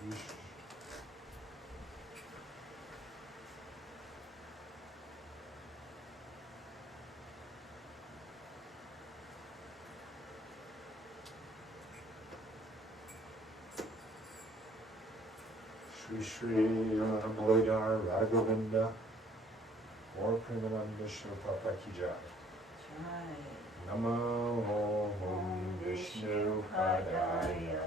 Shri Shri Baloidar Radhagovinda or Premananda Shilpapa Ki Jai. Namo Om Vishnu Padaya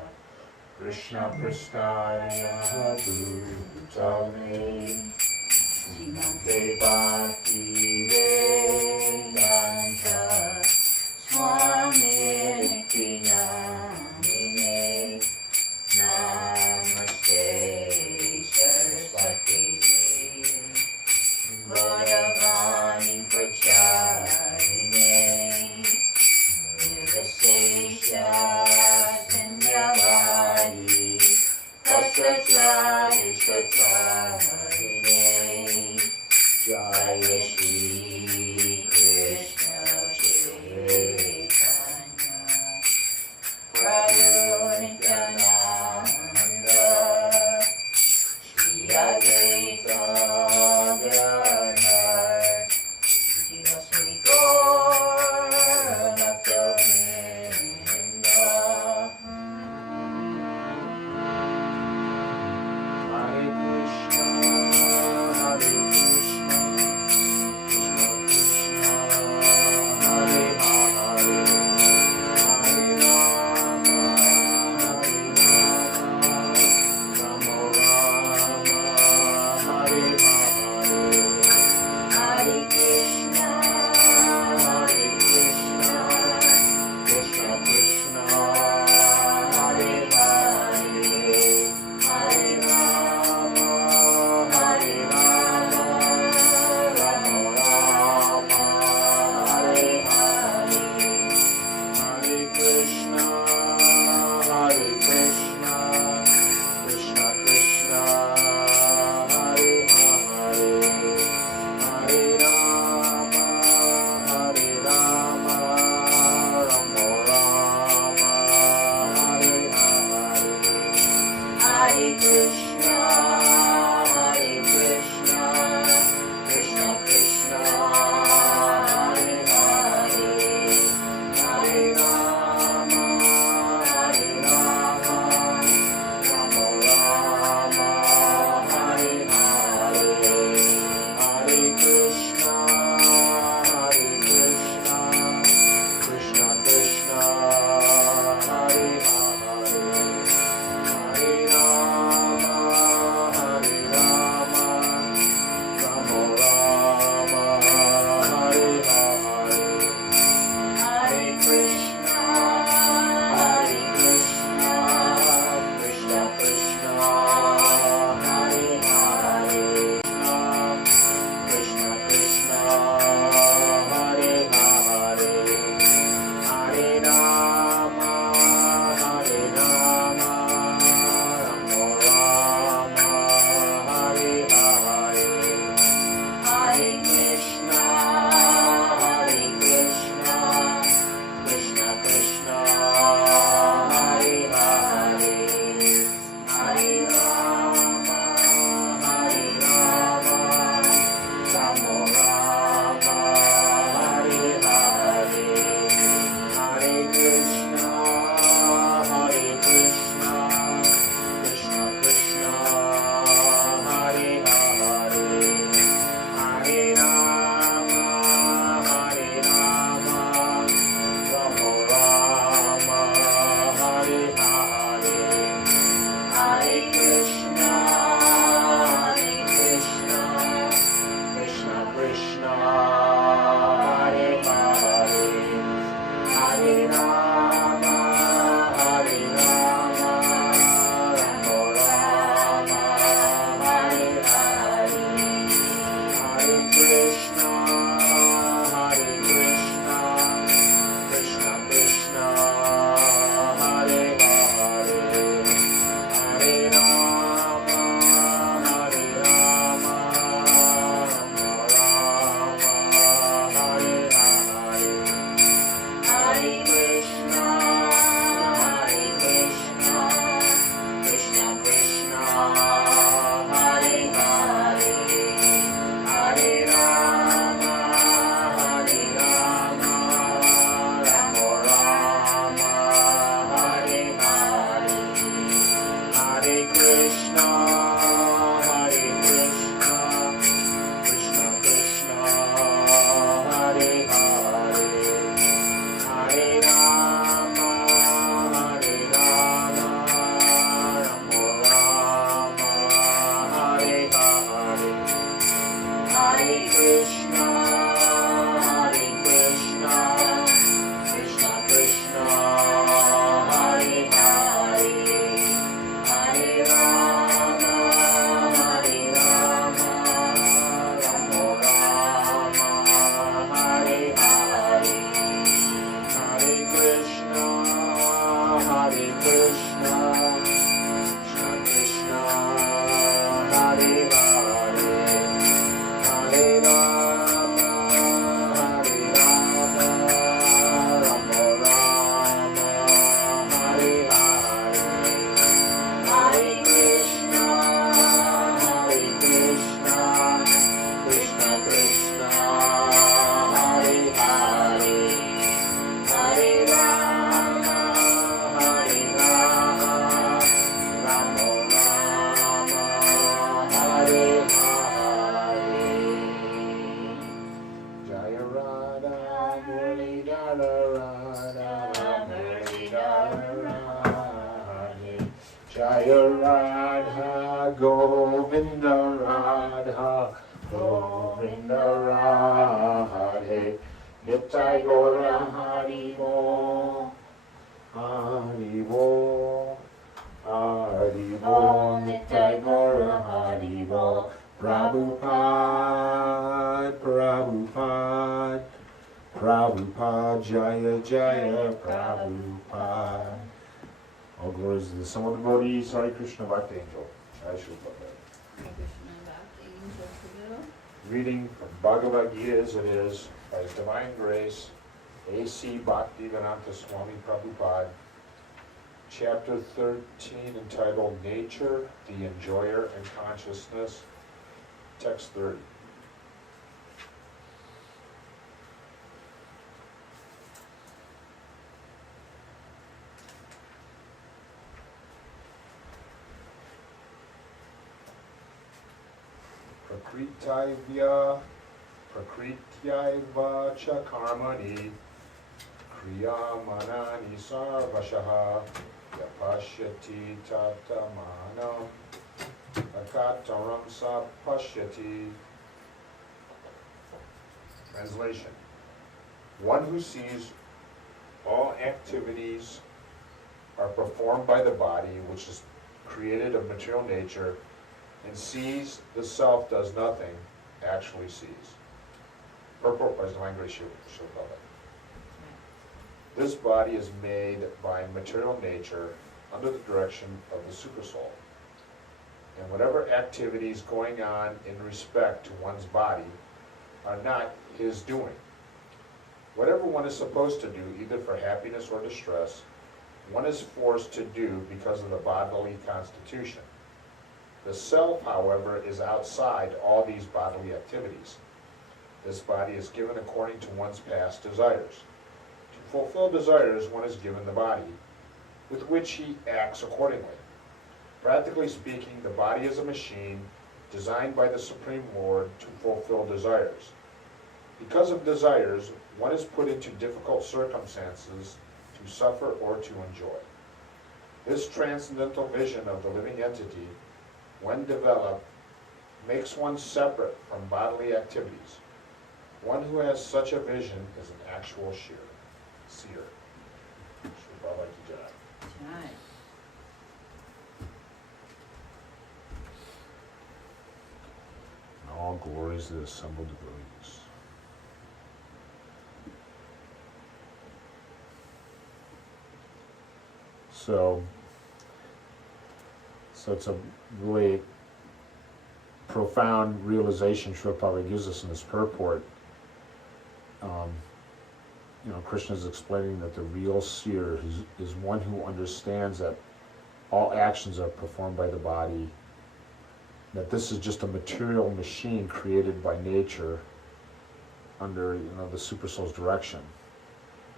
Krishna Prasthaya Bhutale Srimate Bhakti Vedanta Swami Nityanamine Namaste Saraswati Gauravani Pracharine Nirvasesha Sanyavadi Tasachari Shatharine Jaya Shri Krishna Chaitanya Prabhu Nityananda Shri Advaita Gadadhar Srivasa Govinda Radha Govinda Radhe Nitai Gora Haribo Haribo Haribo Nitai Gora Haribo Prabhupada Prabhupada Prabhupada Jaya Jaya Prabhupada. All glories to the Son of devotees, Hare Krishna Bhakti Angel. Jai Shri Prabhupada. Hare Krishna Bhakti Angel Prabhu. Reading from Bhagavad Gita as it is, by His Divine Grace, A.C. Bhaktivedanta Swami Prabhupada, Chapter 13, entitled Nature, the Enjoyer, and Consciousness, Text 30. Prakritaivya cha karmani kriyamanani sarvashaha yapashyati tatamanam akataram sapashyati. Translation. One who sees all activities are performed by the body, which is created of material nature, and sees the self does nothing, actually sees. Purport by His Divine Grace Srila Prabhupada. This body is made by material nature under the direction of the Supersoul. And whatever activities going on in respect to one's body are not his doing. Whatever one is supposed to do, either for happiness or distress, one is forced to do because of the bodily constitution. The self, however, is outside all these bodily activities. This body is given according to one's past desires. To fulfill desires, one is given the body, with which he acts accordingly. Practically speaking, the body is a machine designed by the Supreme Lord to fulfill desires. Because of desires, one is put into difficult circumstances to suffer or to enjoy. This transcendental vision of the living entity, when developed, makes one separate from bodily activities. One who has such a vision is an actual seer. Shri Baba Ki Jai. Jai. And all glories to the assembled devotees. So it's a really profound realization Srila Prabhupada gives us in this purport. Krishna is explaining that the real seer is one who understands that all actions are performed by the body, that this is just a material machine created by nature under the Super Soul's direction,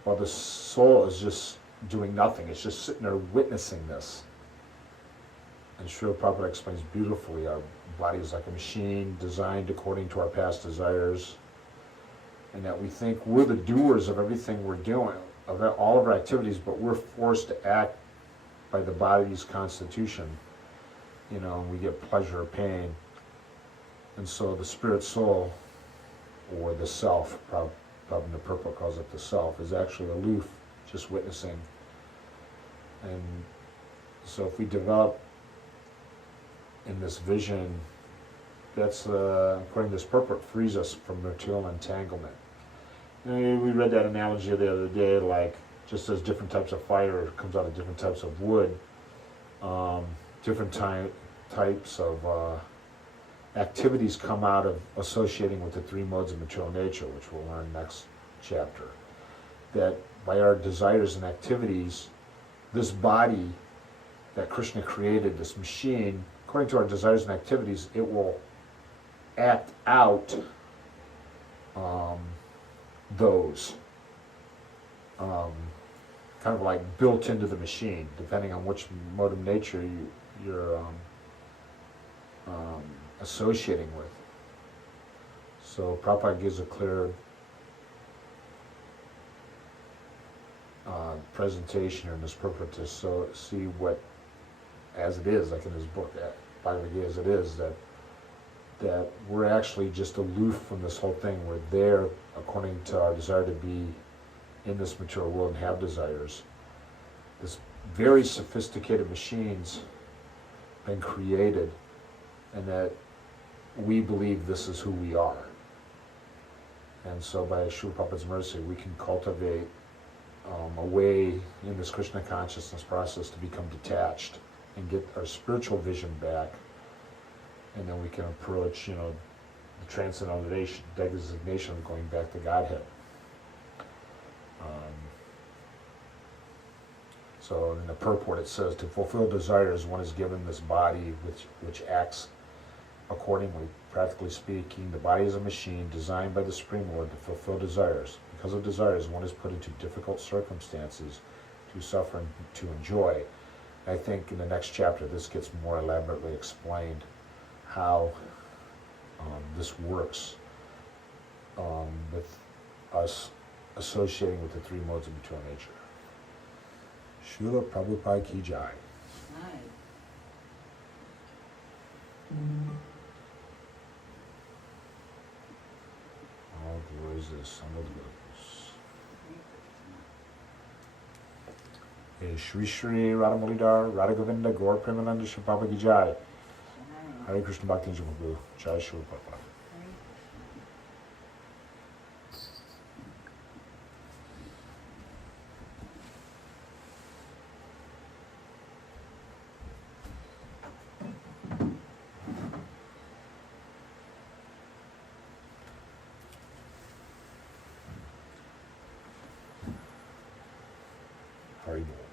while the soul is just doing nothing. It's just sitting there witnessing this. And Srila Prabhupada explains beautifully, our body is like a machine designed according to our past desires, and that we think we're the doers of everything we're doing, of all of our activities, but we're forced to act by the body's constitution. We get pleasure or pain. And so the spirit soul, or the self, Prabhupada in the purport calls it the self, is actually aloof, just witnessing. And so if we develop in this vision, that's, according to this purport, frees us from material entanglement. We read that analogy the other day, like, just as different types of fire comes out of different types of wood, different types of activities come out of associating with the three modes of material nature, which we'll learn next chapter. That by our desires and activities, this body that Krishna created, this machine, according to our desires and activities, it will act out those, kind of like built into the machine, depending on which mode of nature you're associating with. So Prabhupada gives a clear presentation in this purport to see what, as it is, like in his book, Bhagavad Gita as it is, that we're actually just aloof from this whole thing. We're there according to our desire to be in this material world and have desires. This very sophisticated machines been created, and that we believe this is who we are. And so by Srila Prabhupada's mercy, we can cultivate a way in this Krishna consciousness process to become detached and get our spiritual vision back, and then we can approach, the transcendentalization, designation of going back to Godhead. So in the purport it says, to fulfill desires, one is given this body which acts accordingly. Practically speaking, the body is a machine designed by the Supreme Lord to fulfill desires. Because of desires, one is put into difficult circumstances to suffer and to enjoy. I think in the next chapter this gets more elaborately explained how this works with us associating with the three modes of material nature. Srila Prabhupada Ki Jai. Right. All glories to the Son of Logos. Hey, Shri Shri Radha Mulidhar, Radha Govinda, Gaur Premananda, Shri Prabhupada Ki Jai. Right. Hare Krishna Bhakti Prabhu, Jai Shri Prabhupada. Hare Bol.